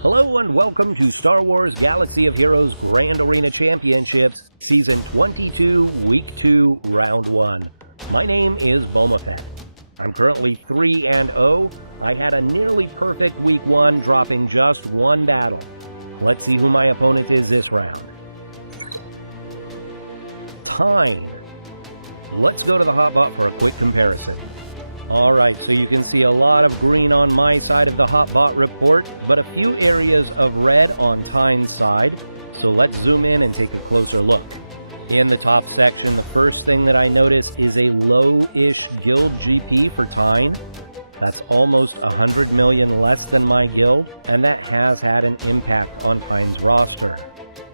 Hello and welcome to Star Wars Galaxy of Heroes Grand Arena Championships, Season 22, Week 2, Round 1. My name is Boma Fett. I'm currently 3-0. I had a nearly perfect Week 1, dropping just one battle. Let's see who my opponent is this round. Tine. Let's go to the hotbot for a quick comparison. Alright, so you can see a lot of green on my side of the hotbot report, but a few areas of red on Tine's side, so let's zoom in and take a closer look. In the top section, the first thing that I notice is a low-ish guild GP for Tine. That's almost 100 million less than my guild, and that has had an impact on Tine's roster.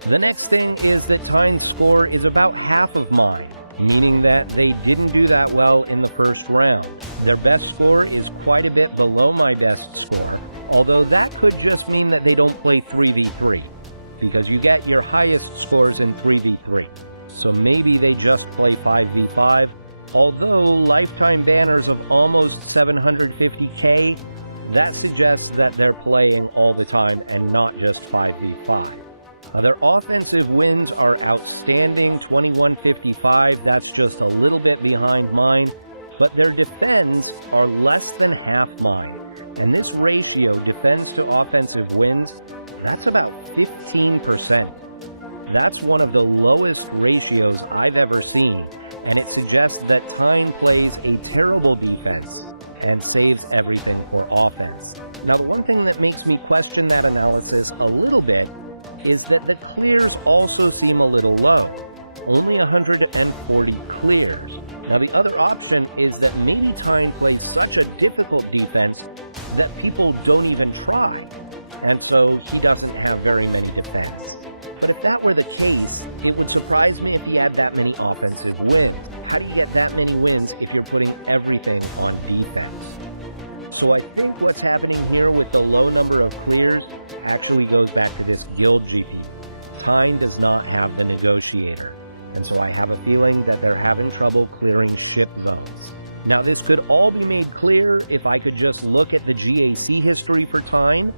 The next thing is that Tine's score is about half of mine, meaning that they didn't do that well in the first round. Their best score is quite a bit below my best score, although that could just mean that they don't play 3v3, because you get your highest scores in 3v3. So maybe they just play 5v5, although lifetime banners of almost 750k, that suggests that they're playing all the time and not just 5v5. Their offensive wins are outstanding, 2155, that's just a little bit behind mine, but their defends are less than half mine. And this ratio, defends to offensive wins, that's about 15%. That's one of the lowest ratios I've ever seen, and it suggests that Tine plays a terrible defense and saves everything for offense. Now, the one thing that makes me question that analysis a little bit is that the clears also seem a little low. Only 140 clears. Now the other option is that maybe Tine plays such a difficult defense that people don't even try, and so he doesn't have very many defense. But if that were the case, it would surprise me if he had that many offensive wins. How do you get that many wins if you're putting everything on defense? So I think what's happening here with the low number of clears actually goes back to this guild GP. Tine does not have the negotiator, and so I have a feeling that they're having trouble clearing ship zones. Now this could all be made clear if I could just look at the GAC history for Tine,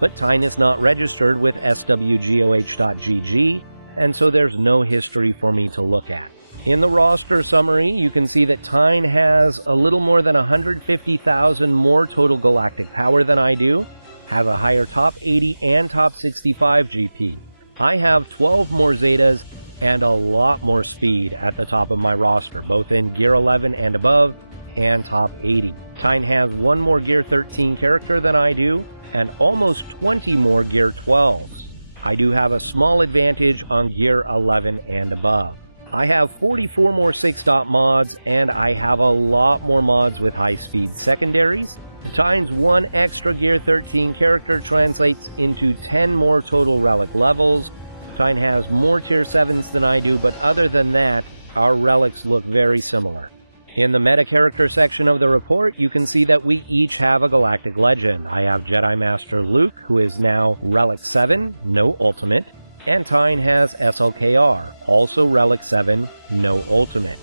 but Tine is not registered with SWGOH.GG, and so there's no history for me to look at. In the roster summary, you can see that Tine has a little more than 150,000 more total galactic power than I do, has a higher top 80 and top 65 GP. I have 12 more Zetas and a lot more speed at the top of my roster, both in Gear 11 and above, and top 80. Tine has one more Gear 13 character than I do, and almost 20 more Gear 12s. I do have a small advantage on Gear 11 and above. I have 44 more 6-dot mods, and I have a lot more mods with high-speed secondaries. Tine's one extra Gear 13 character translates into 10 more total relic levels. Tine has more Tier 7s than I do, but other than that, our relics look very similar. In the meta character section of the report, you can see that we each have a galactic legend. I have Jedi Master Luke, who is now Relic 7, no ultimate, and Tine has SLKR, also Relic 7, no ultimate.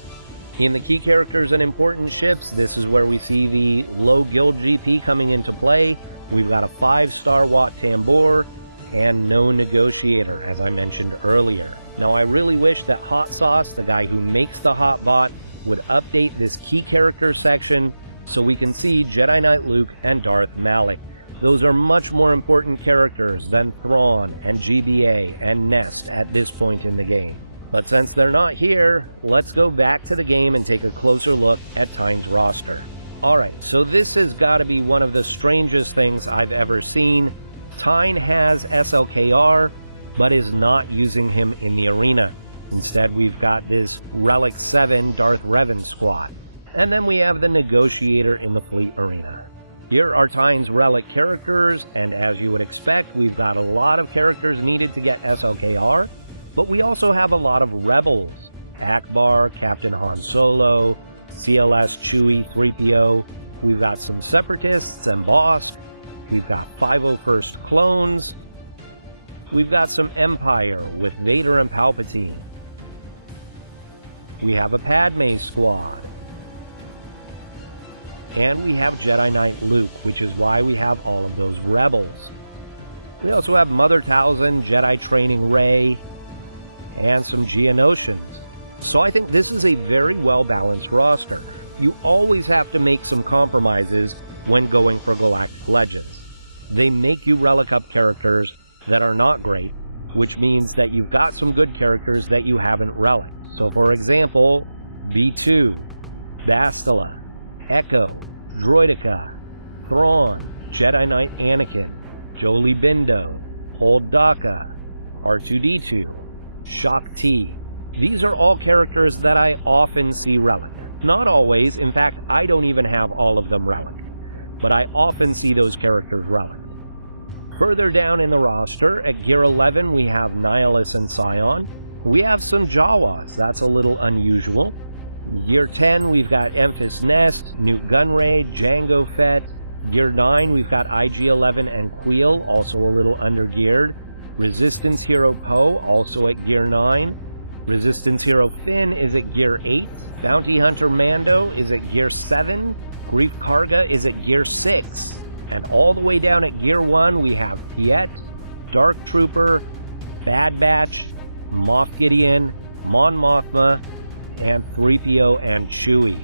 In the key characters and important ships, this is where we see the low guild GP coming into play. We've got a 5-star Wat Tambor and no negotiator, as I mentioned earlier. Now I really wish that Hot Sauce, the guy who makes the hot bot, would update this key character section so we can see Jedi Knight Luke and Darth Malak. Those are much more important characters than Thrawn and GBA and Nest at this point in the game. But since they're not here, let's go back to the game and take a closer look at Tine's roster. Alright, so this has got to be one of the strangest things I've ever seen. Tine has SLKR, but is not using him in the arena. Instead, we've got this Relic 7 Darth Revan squad. And then we have the Negotiator in the Fleet Arena. Here are Tine's Relic characters, and as you would expect, we've got a lot of characters needed to get SLKR, but we also have a lot of Rebels. Akbar, Captain Han Solo, CLS Chewie, 3PO. We've got some Separatists and Bosk. We've got 501st clones. We've got some Empire with Vader and Palpatine. We have a Padme squad. And we have Jedi Knight Luke, which is why we have all of those Rebels. We also have Mother Talzin, Jedi Training Rey, and some Geonosians. So I think this is a very well-balanced roster. You always have to make some compromises when going for Galactic Legends. They make you relic up characters that are not great, which means that you've got some good characters that you haven't relicked. So for example, B2, Bastila, Echo, Droideka, Thrawn, Jedi Knight Anakin, Jolie Bindo, Old Daka, R2-D2, Shock T. These are all characters that I often see relic. Not always, in fact, I don't even have all of them relic, but I often see those characters relic. Further down in the roster, at Gear 11, we have Nihilus and Scion. We have some Jawas, that's a little unusual. Gear 10, we've got Emphas Nest, Newt Gunray, Jango Fett. Gear 9, we've got IG-11 and Queel, also a little undergeared. Resistance Hero Poe, also at Gear 9. Resistance Hero Finn is at Gear 8. Bounty Hunter Mando is at Gear 7. Grief Karga is at Gear 6. And all the way down at Gear 1, we have Fiet, Dark Trooper, Bad Batch, Moff Gideon, Mon Mothma, and 3PO and Chewie.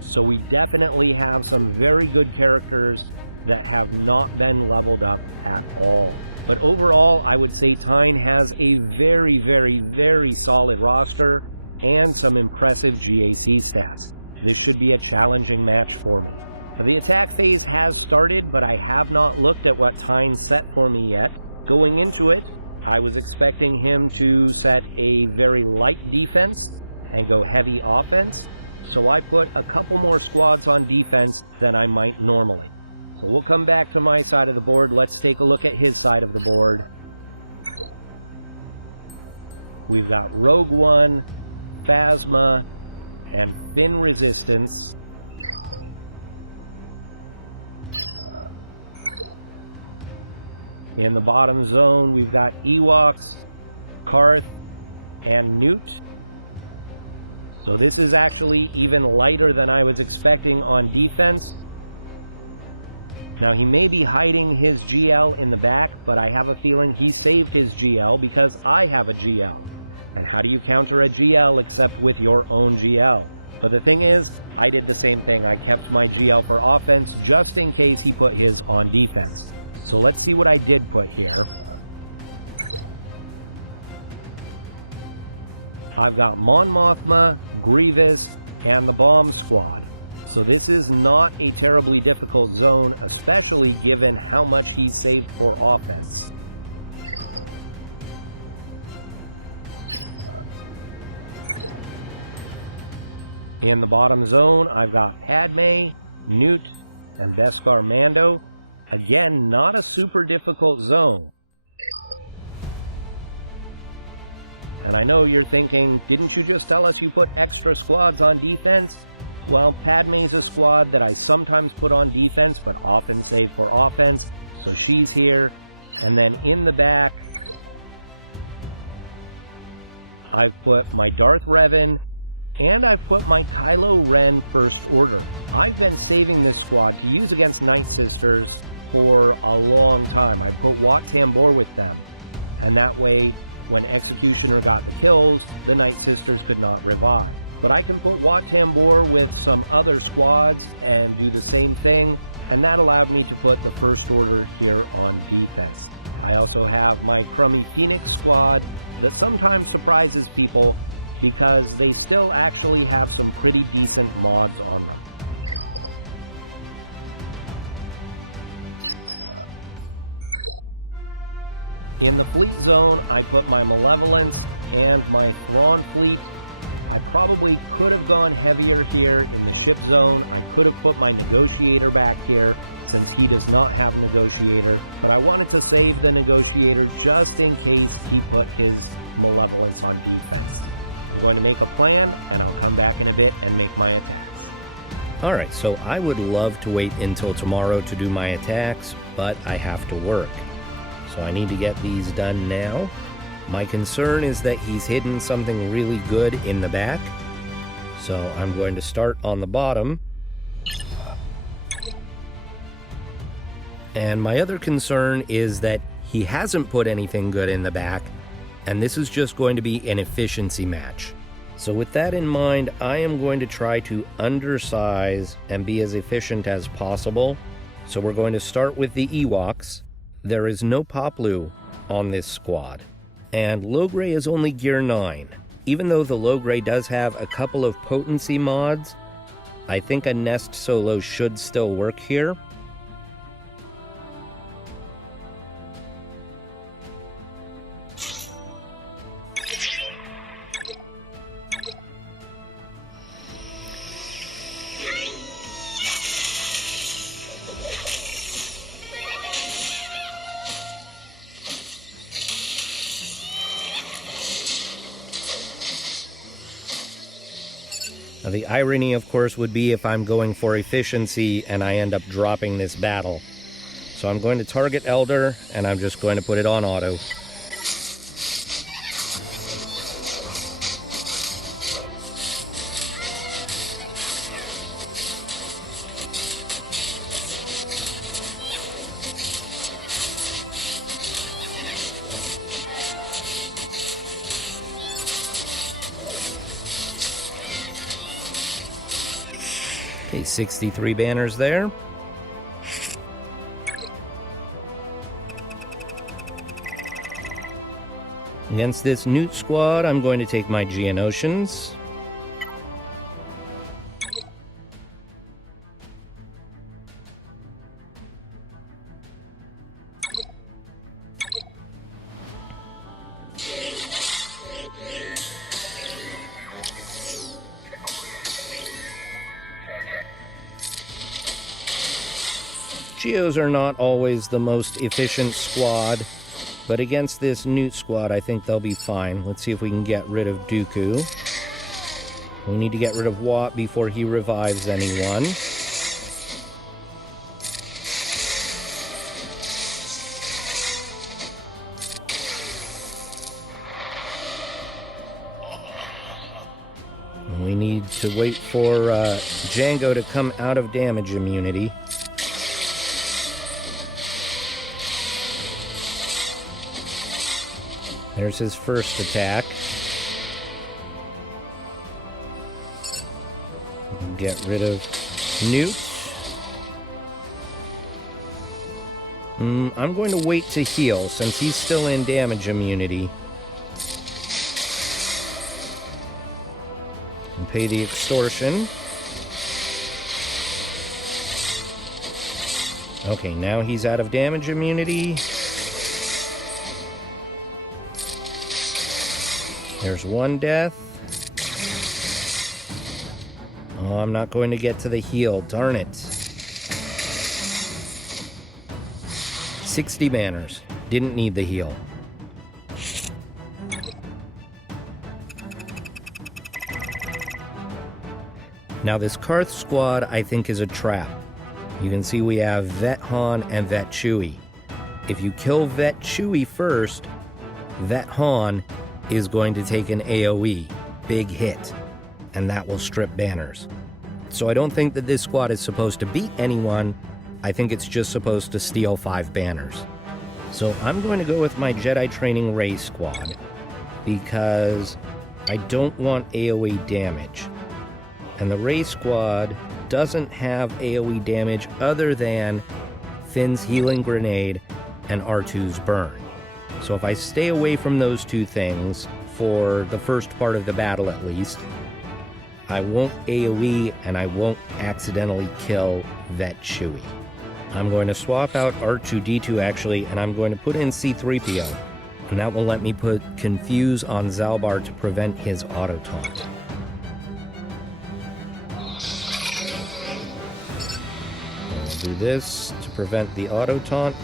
So we definitely have some very good characters that have not been leveled up at all. But overall, I would say Tine has a very, very, very solid roster and some impressive GAC stats. This should be a challenging match for me. The attack phase has started, but I have not looked at what Tine set for me yet. Going into it, I was expecting him to set a very light defense and go heavy offense, so I put a couple more squads on defense than I might normally. So we'll come back to my side of the board. Let's take a look at his side of the board. We've got Rogue One, Phasma, and Finn Resistance. In the bottom zone, we've got Ewoks, Karth, and Newt. So this is actually even lighter than I was expecting on defense. Now he may be hiding his GL in the back, but I have a feeling he saved his GL because I have a GL. And how do you counter a GL except with your own GL? But the thing is, I did the same thing. I kept my GL for offense just in case he put his on defense. So let's see what I did put here. I've got Mon Mothma, Grievous, and the Bomb Squad. So this is not a terribly difficult zone, especially given how much he's saved for offense. In the bottom zone, I've got Padme, Newt, and Beskar Mando. Again, not a super difficult zone. And I know you're thinking, didn't you just tell us you put extra squads on defense? Well, Padme's a squad that I sometimes put on defense, but often save for offense, so she's here. And then in the back, I've put my Darth Revan, and I've put my Kylo Ren First Order. I've been saving this squad to use against Night Sisters for a long time. I put Wat Tambor with them, and that way, when Executioner got the kills, the Night Sisters could not revive. But I can put Wat Tambor with some other squads and do the same thing, and that allowed me to put the First Order here on defense. I also have my Crummy Phoenix squad that sometimes surprises people because they still actually have some pretty decent mods on them. In the fleet zone, I put my Malevolence and my Thrawn fleet. I probably could have gone heavier here in the ship zone. I could have put my Negotiator back here, since he does not have Negotiator, but I wanted to save the Negotiator just in case he put his Malevolence on defense. I'm going to make a plan, and I'll come back in a bit and make my attacks. Alright, so I would love to wait until tomorrow to do my attacks, but I have to work. So I need to get these done now. My concern is that he's hidden something really good in the back. So I'm going to start on the bottom. And my other concern is that He hasn't put anything good in the back, and this is just going to be an efficiency match. So with that in mind, I am going to try to undersize and be as efficient as possible. So we're going to start with the Ewoks. There is no Poplu on this squad, and Logray is only gear 9. Even though the Logray does have a couple of potency mods, I think a Nest Solo should still work here. Now, the irony, of course, would be if I'm going for efficiency and I end up dropping this battle. So I'm going to target Elder, and I'm just going to put it on auto. Okay, 63 banners there. Against this Newt squad, I'm going to take my Geonosians. Geos are not always the most efficient squad, but against this Newt squad, I think they'll be fine. Let's see if we can get rid of Dooku. We need to get rid of Watt before he revives anyone. We need to wait for Django to come out of damage immunity. There's his first attack. Get rid of Newt. I'm going to wait to heal since he's still in damage immunity. And pay the extortion. Okay, now he's out of damage immunity. There's one death. Oh, I'm not going to get to the heal. Darn it. 60 banners. Didn't need the heal. Now this Karth squad, I think, is a trap. You can see we have Vet Han and Vet Chewie. If you kill Vet Chewie first, Vet Han is going to take an AoE, big hit, and that will strip banners. So I don't think that this squad is supposed to beat anyone. I think it's just supposed to steal 5 banners. So I'm going to go with my Jedi Training Rey squad because I don't want AoE damage. And the Rey squad doesn't have AoE damage other than Finn's Healing Grenade and R2's Burn. So if I stay away from those two things, for the first part of the battle at least, I won't AoE and I won't accidentally kill Vet Chewie. I'm going to swap out R2-D2 actually, and I'm going to put in C-3PO. And that will let me put Confuse on Zalbar to prevent his auto-taunt. I'll do this to prevent the auto-taunt.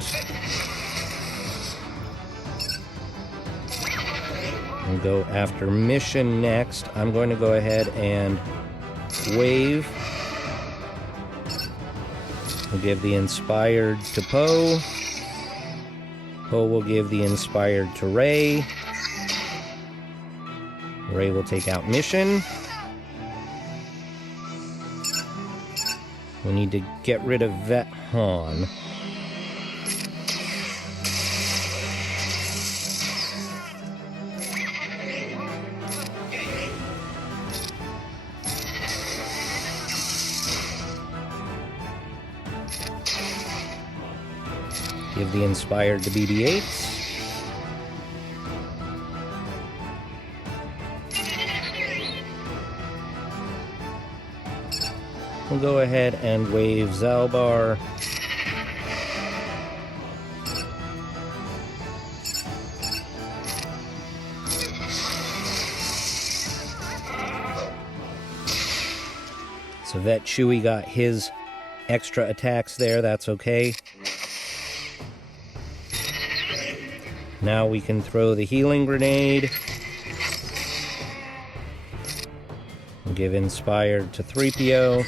And go after mission next. I'm going to go ahead and wave. We'll give the inspired to Poe. Poe will give the inspired to Rey. Rey will take out mission. We need to get rid of Vet Han. Give the Inspired to BB-8s. We'll go ahead and wave Zalbar. So Vet Chewie got his extra attacks there, that's okay. Now we can throw the Healing Grenade. We'll give Inspired to 3PO.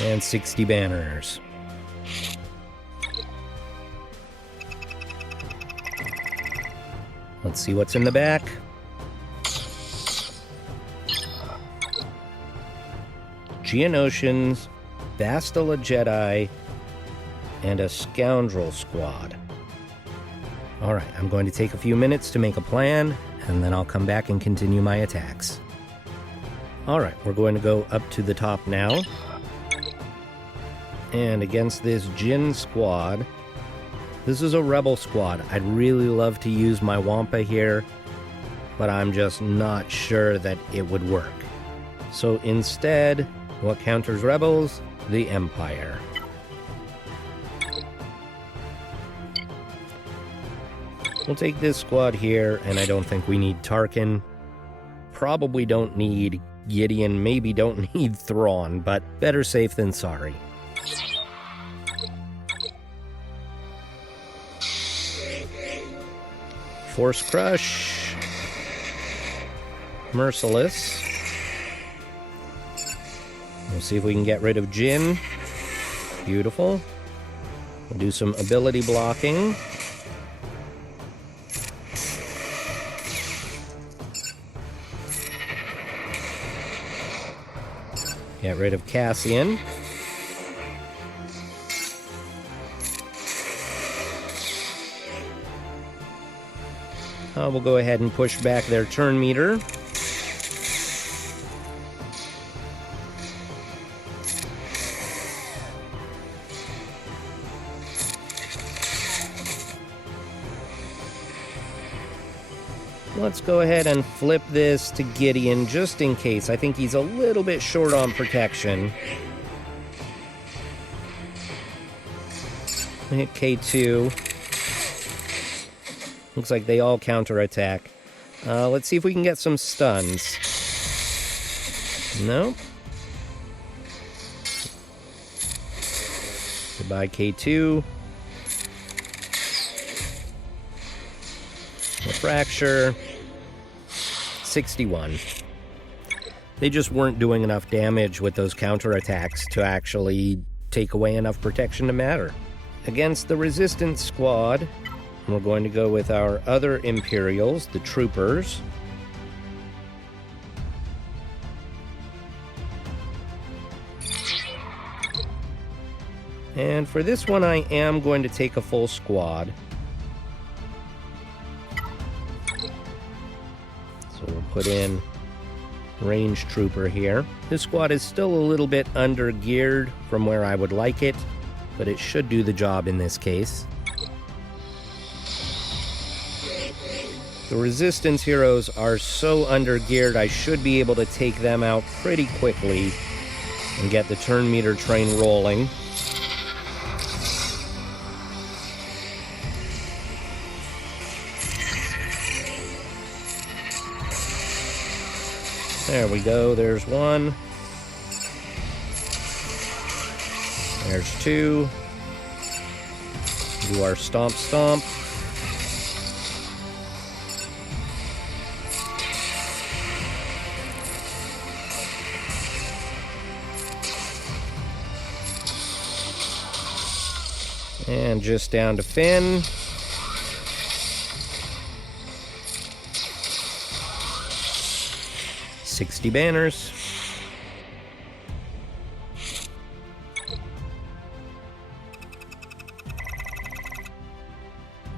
And 60 banners. Let's see what's in the back. Geonosians, Bastila Jedi, and a Scoundrel Squad. Alright, I'm going to take a few minutes to make a plan, and then I'll come back and continue my attacks. Alright, we're going to go up to the top now. And against this Jyn squad, this is a Rebel squad. I'd really love to use my Wampa here, but I'm just not sure that it would work. So instead, what counters Rebels? The Empire. We'll take this squad here, and I don't think we need Tarkin. Probably don't need Gideon, maybe don't need Thrawn, but better safe than sorry. Force Crush. Merciless. We'll see if we can get rid of Jyn. Beautiful. We'll do some ability blocking. Get rid of Cassian. We'll go ahead and push back their turn meter. Let's go ahead and flip this to Gideon just in case. I think he's a little bit short on protection. Hit K2. Looks like they all counterattack. Let's see if we can get some stuns. No. Goodbye, K2. A fracture. 61. They just weren't doing enough damage with those counterattacks to actually take away enough protection to matter. Against the Resistance squad, we're going to go with our other Imperials, the Troopers. And for this one, I am going to take a full squad. So we'll put in Range Trooper here. This squad is still a little bit under-geared from where I would like it, but it should do the job in this case. The Resistance heroes are so under-geared, I should be able to take them out pretty quickly and get the turn meter train rolling. There we go, there's one. There's two. Do our stomp stomp. And just down to Finn. $60 banners.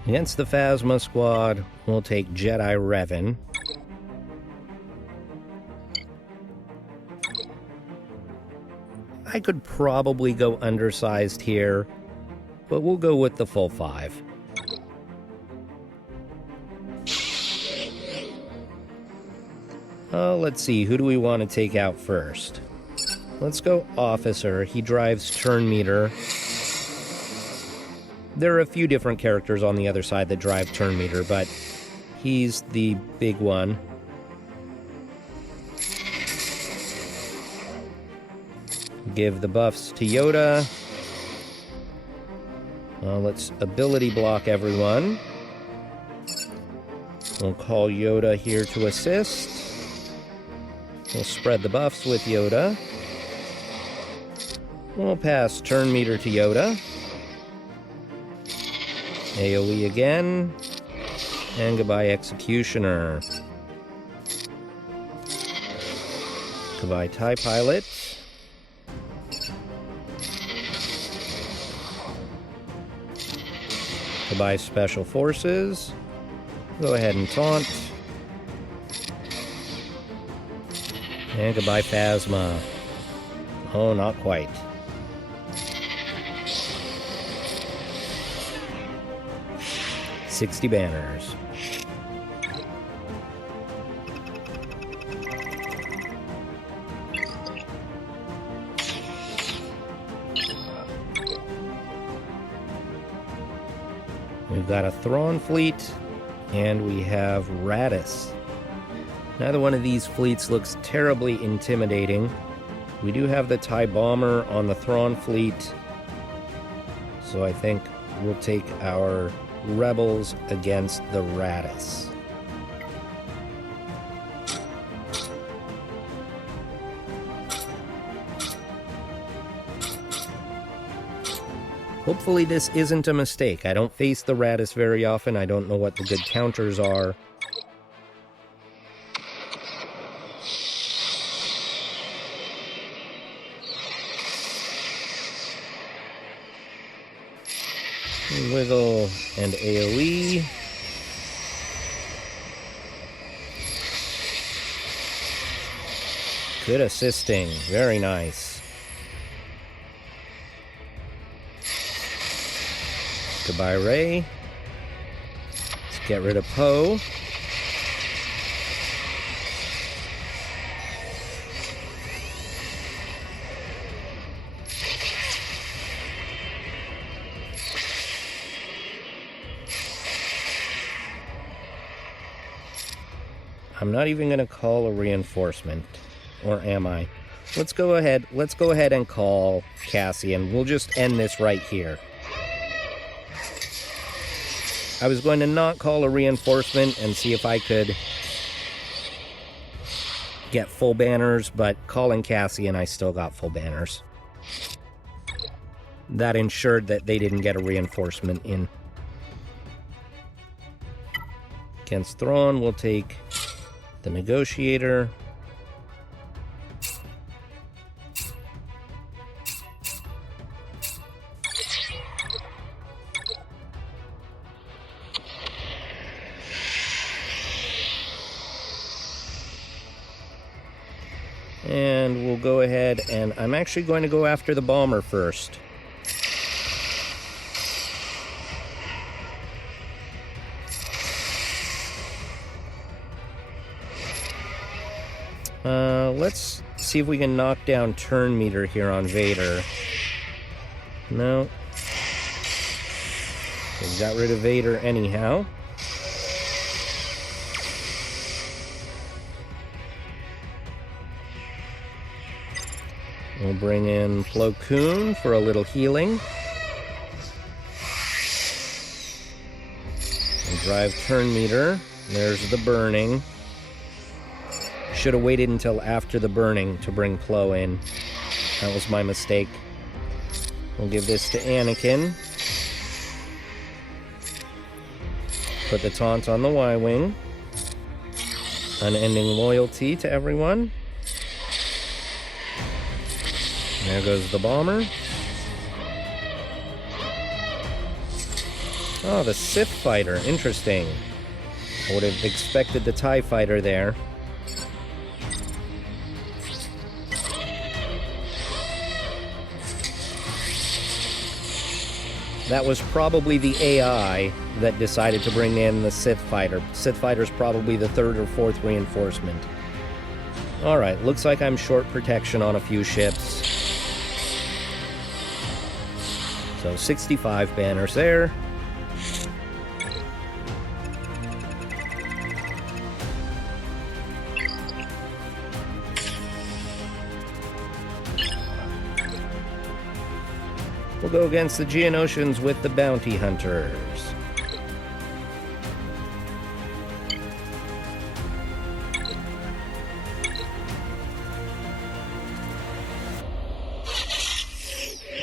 Against the Phasma squad, we'll take Jedi Revan. I could probably go undersized here, but we'll go with the full 5. Let's see, who do we want to take out first? Let's go officer. He drives turn meter. There are a few different characters on the other side that drive turn meter, but he's the big one. Give the buffs to Yoda. Let's ability block everyone. We'll call Yoda here to assist. We'll spread the buffs with Yoda. We'll pass turn meter to Yoda. AoE again. And goodbye, Executioner. Goodbye, TIE Pilot. Goodbye, Special Forces. Go ahead and taunt. And goodbye, Phasma. Oh, not quite. $60 banners. We've got a Thrawn fleet, and we have Radis. Neither one of these fleets looks terribly intimidating. We do have the TIE Bomber on the Thrawn fleet, so I think we'll take our rebels against the Radis. Hopefully this isn't a mistake. I don't face the Radis very often. I don't know what the good counters are. Wiggle and AoE. Good assisting. Very nice. Goodbye, Rey. Let's get rid of Poe. I'm not even going to call a reinforcement. Or am I? Let's go ahead and call Cassian. We'll just end this right here. I was going to not call a reinforcement and see if I could get full banners, but calling Cassian, I still got full banners. That ensured that they didn't get a reinforcement in. Against Thrawn, we'll take the Negotiator. And we'll go ahead and I'm actually going to go after the bomber first. Let's see if we can knock down turn meter here on Vader. No. We got rid of Vader anyhow. We'll bring in Plo Koon for a little healing. And drive turn meter. There's the burning. Should have waited until after the burning to bring Plo in. That was my mistake. We'll give this to Anakin. Put the taunt on the Y-Wing. Unending loyalty to everyone. There goes the bomber. Oh, the Sith fighter. Interesting. I would have expected the TIE fighter there. That was probably the AI that decided to bring in the Sith Fighter. Sith Fighter's probably the 3rd or 4th reinforcement. Alright, looks like I'm short protection on a few ships. So 65 banners there. We'll go against the Geonosians with the Bounty Hunters.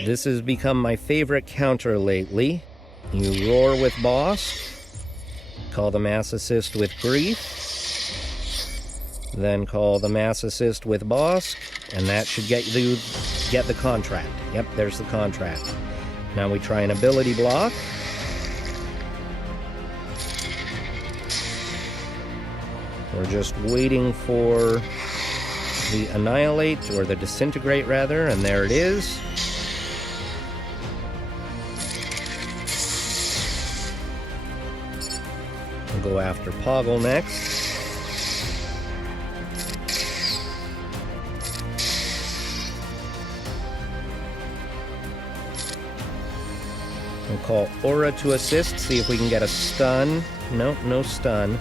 This has become my favorite counter lately. You roar with Boss, call the Mass Assist with Grief, then call the Mass Assist with Boss, and that should get the contract. Yep, there's the contract. Now we try an ability block. We're just waiting for the Annihilate, or the Disintegrate rather, and there it is. We'll go after Poggle next. We'll call Aura to assist, see if we can get a stun. Nope, no stun.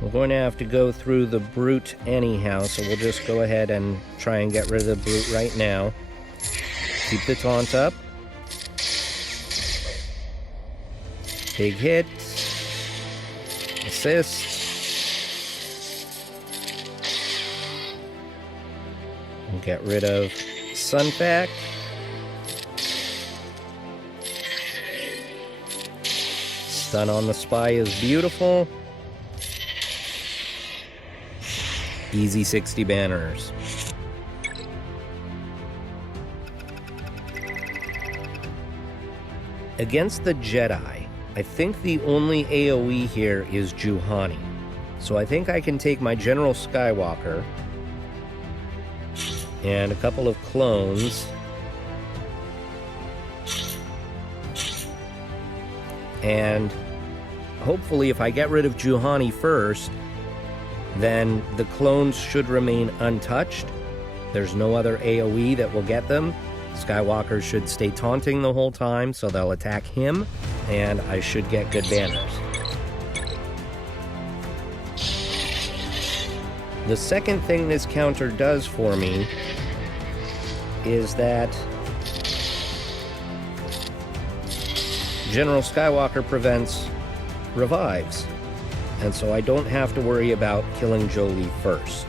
We're going to have to go through the Brute anyhow, so we'll just go ahead and try and get rid of the Brute right now. Keep the taunt up. Big hit. Assist. We'll get rid of Sunfac. Stun on the Spy is beautiful. Easy 60 banners. Against the Jedi, I think the only AoE here is Juhani. So I think I can take my General Skywalker and a couple of clones and hopefully if I get rid of Juhani first, then the clones should remain untouched. There's no other AoE that will get them. Skywalker should stay taunting the whole time, so they'll attack him, and I should get good banners. The second thing this counter does for me is that General Skywalker prevents revives, and so I don't have to worry about killing Jolee first.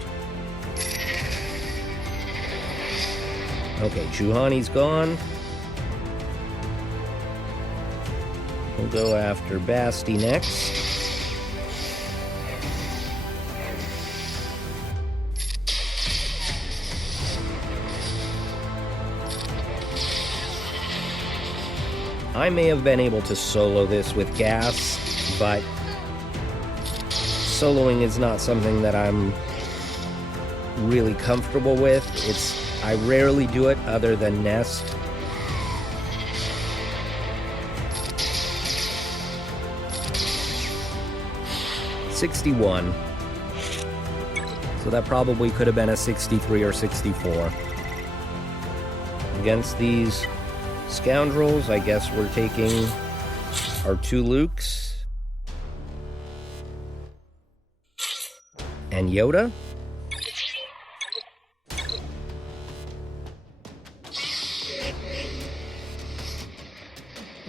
Okay, Juhani's gone. We'll go after Basti next. I may have been able to solo this with gas, but soloing is not something that I'm really comfortable with. I rarely do it other than Nest. $61. So that probably could have been a 63 or 64. Against these scoundrels, I guess we're taking our 2 Lukes and Yoda.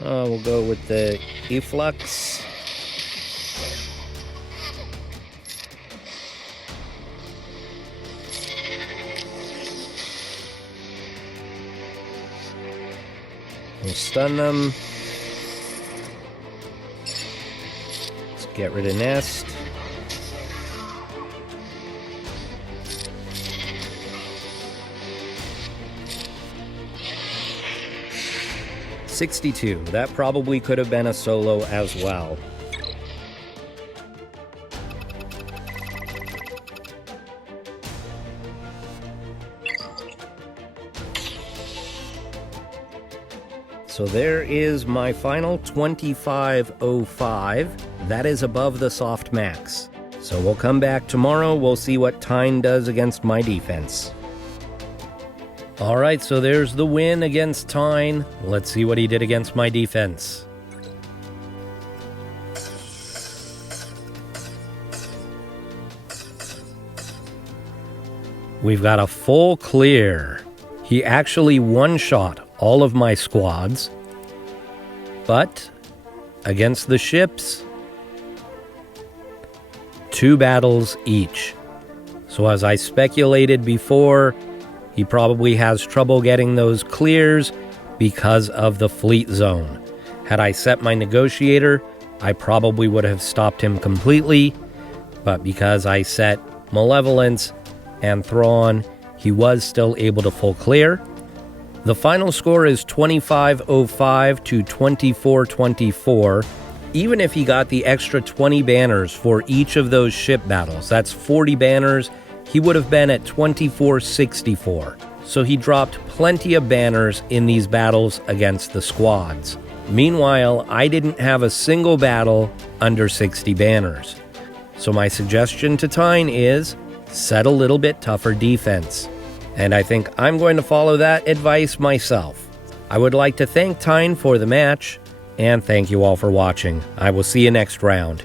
We'll go with the Efflux. We'll stun them. Let's get rid of Nest. $62. That probably could have been a solo as well. so there is my final 2505. That is above the soft max. So we'll come back tomorrow. We'll see what Tine does against my defense. All right, so there's the win against Tine. Let's see what he did against my defense. We've got a full clear. He actually one-shot all of my squads. But against the ships, 2 battles each. So as I speculated before, he probably has trouble getting those clears because of the fleet zone. Had I set my negotiator, I probably would have stopped him completely, but because I set Malevolence and Thrawn, he was still able to full clear. The final score is 2505 to 2424. Even if he got the extra 20 banners for each of those ship battles, that's 40 banners, he would have been at 2464. So he dropped plenty of banners in these battles against the squads. Meanwhile, I didn't have a single battle under 60 banners. So my suggestion to Tine is set a little bit tougher defense. And I think I'm going to follow that advice myself. I would like to thank Tine for the match, and thank you all for watching. I will see you next round.